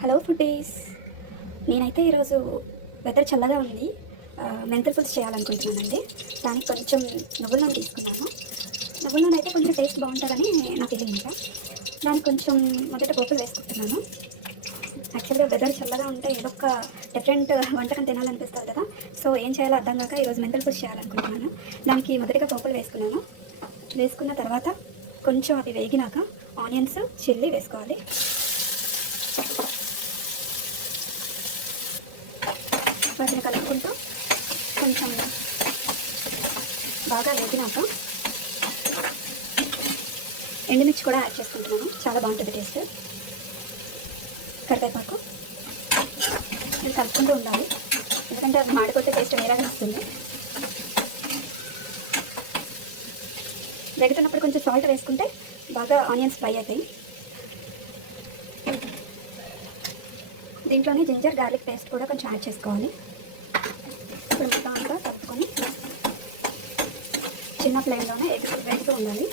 Hello foodies నేనైతే ఈరోజు weather చల్లగా ఉంది. ఆ, పులుసు చేయాలనుకుంటున్నానండి. దానికి కొంచెం నువ్వుల నూనె తీసుకున్నాను. నువ్వుల నూనె అయితే కొంచెం టేస్ట్ బాగుంటుందని నా ఫీలింగ్ ఇంకా దానికి కొంచెం మొదట పోపులు వేసుకుంటున్నాను. యాక్చువల్గా వెదర్ చల్లగా ఉంటే ఏదో ఒక డిఫరెంట్ వంటకం తినాలనిపిస్తుంది కదా. సో ఏం చేయాలో అర్థం కాక ఈరోజు మెంతుల పులుసు చేయాలనుకుంటున్నాను. దానికి మొదటిగా పోపులు వేసుకున్నాను. వేసుకున్న తర్వాత కొంచెం అవి వేగినాక ఆనియన్స్ చిల్లీ వేసుకోవాలి. వాటిని కలుపుకుంటూ కొంచెం బాగా వేగినాక ఎండుమిర్చి కూడా యాడ్ చేసుకుంటున్నాను. చాలా బాగుంటుంది టేస్ట్. కరివేపాకు ఇది కలుపుకుంటూ ఉండాలి. ఎందుకంటే అది మాడిపోతే టేస్ట్ వేరేగా వస్తుంది. వేగుతున్నప్పుడు కొంచెం సాల్ట్ వేసుకుంటే బాగా ఆనియన్స్ ఫ్రై అవుతాయి. దీంట్లోనే జింజర్ గార్లిక్ పేస్ట్ కూడా కొంచెం యాడ్ చేసుకోవాలి. ఇప్పుడు మొత్తం అంతా కలుపుకొని చిన్న ఫ్లేమ్లోనే ఎగుతూ ఉండాలి.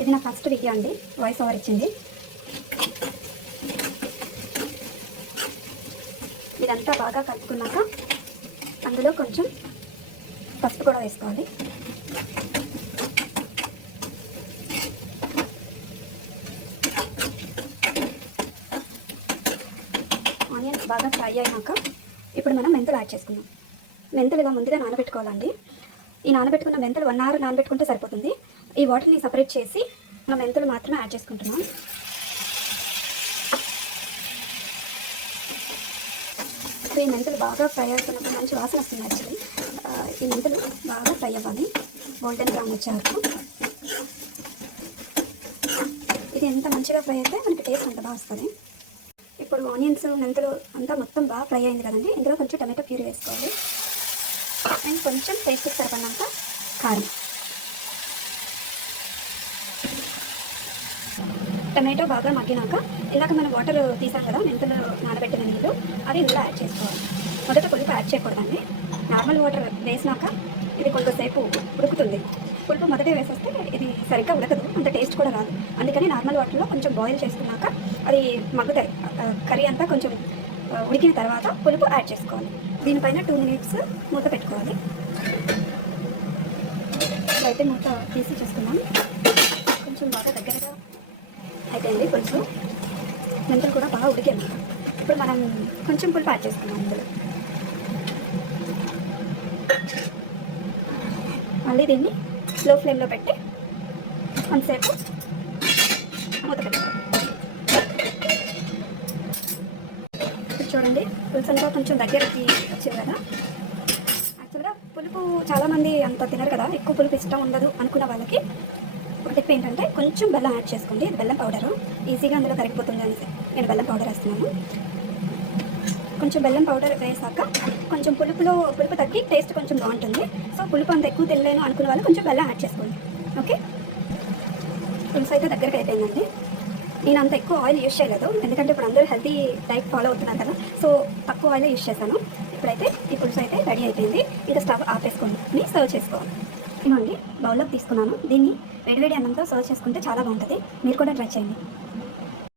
ఇది నా ఫస్ట్ విద్య అండి వాయిస్ ఓవర్ ఇచ్చింది. ఇదంతా బాగా కలుపుకున్నాక అందులో కొంచెం పసుపు కూడా వేసుకోవాలి. ఆనియన్స్ బాగా ఫ్రై అయినాక ఇప్పుడు మనం మెంతులు యాడ్ చేసుకుందాం. మెంతులు ఇలా ముందుగా నానబెట్టుకోవాలండి. ఈ నానబెట్టుకున్న మెంతులు వన్ అవర్ నానబెట్టుకుంటే సరిపోతుంది. ఈ వాటర్ని సపరేట్ చేసి మన మెంతులు మాత్రమే యాడ్ చేసుకుంటున్నాం. ఇప్పుడు ఈ మెంతులు బాగా ఫ్రై అవుతున్నప్పుడు మంచి వాసన వస్తుంది యాక్చువల్లీ ఈ మెంతులు బాగా ఫ్రై అవ్వాలి. గోల్డెన్ బ్రౌన్ వచ్చేవరకు ఇది ఎంత మంచిగా ఫ్రై అయితే మనకి టేస్ట్ అంత బాగా వస్తుంది. ఇప్పుడు ఆనియన్స్ మెంతులు అంతా మొత్తం బాగా ఫ్రై అయింది కదండి. ఇందులో కొంచెం టమాటో ప్యూరీ వేసుకోవాలి. అండ్ కొంచెం టేస్ట్కి సరిపడినంత కారం. టమాటో బాగా మగ్గినాక ఇందాక మనం వాటర్ తీసాం కదా మెంతులు నానబెట్టిన నీళ్ళు అవి ఇందులో యాడ్ చేసుకోవాలి. మొదట పులుపు యాడ్ చేయకూడదండి. నార్మల్ వాటర్ వేసినాక ఇది కొంతసేపు ఉడుకుతుంది. పులుపు మొదటే వేసేస్తే ఇది సరిగ్గా ఉడకదు అంత టేస్ట్ కూడా రాదు. అందుకని నార్మల్ వాటర్లో కొంచెం బాయిల్ చేసుకున్నాక అది మగ్గుతాయి. కర్రీ అంతా కొంచెం ఉడికిన తర్వాత పులుపు యాడ్ చేసుకోవాలి. దీనిపైన టూ మినిట్స్ మూత పెట్టుకోవాలి. అయితే మూత తీసి చేసుకున్నాం కొంచెం బాగా దగ్గరగా అయిపోయింది పులుసు. మెంతులు కూడా బాగా ఉడికాయి ఇప్పుడు మనం కొంచెం పులుపు యాడ్ చేసుకున్నాం అందులో మళ్ళీ దీన్ని స్లో ఫ్లేమ్లో పెట్టి కొంతసేపు మూత చూడండి పులుసు అంతా కొంచెం దగ్గరికి వచ్చింది కదా. యాక్చువల్గా పులుపు చాలామంది అంత తినరు కదా ఎక్కువ పులుపు ఇష్టం ఉండదు అనుకున్న వాళ్ళకి ఒక టిప్ ఏంటంటే కొంచెం బెల్లం యాడ్ చేసుకోండి. ఇది బెల్లం పౌడరు ఈజీగా అందులో కరిగిపోతుంది అనేసి. నేను బెల్లం పౌడర్ వేస్తున్నాను. కొంచెం బెల్లం పౌడర్ వేసాక కొంచెం పులుపులో పులుపు తగ్గి టేస్ట్ కొంచెం బాగుంటుంది. సో పులుపు అంత ఎక్కువ తినలేను అనుకున్న వాళ్ళు కొంచెం బెల్లం యాడ్ చేసుకోండి. ఓకే? పులుసు అయితే దగ్గరికి అయిపోయిందండి. నేను అంత ఎక్కువ ఆయిల్ యూస్ చేయలేదు. ఎందుకంటే ఇప్పుడు అందరూ హెల్తీ డైట్ ఫాలో అవుతున్నారు కదా. సో తక్కువ ఆయిల్ యూస్ చేశాను. ఇప్పుడైతే ఈ పులుసు అయితే రెడీ అయిపోయింది. ఇంకా స్టవ్ ఆపేసుకొని సర్వ్ చేసుకోవాలి. ఇవ్వండి బౌల్లోకి తీసుకున్నాను. దీన్ని వేడివేడి అన్నంతో సర్వ్ చేసుకుంటే చాలా బాగుంటుంది. మీరు కూడా ట్రై చేయండి.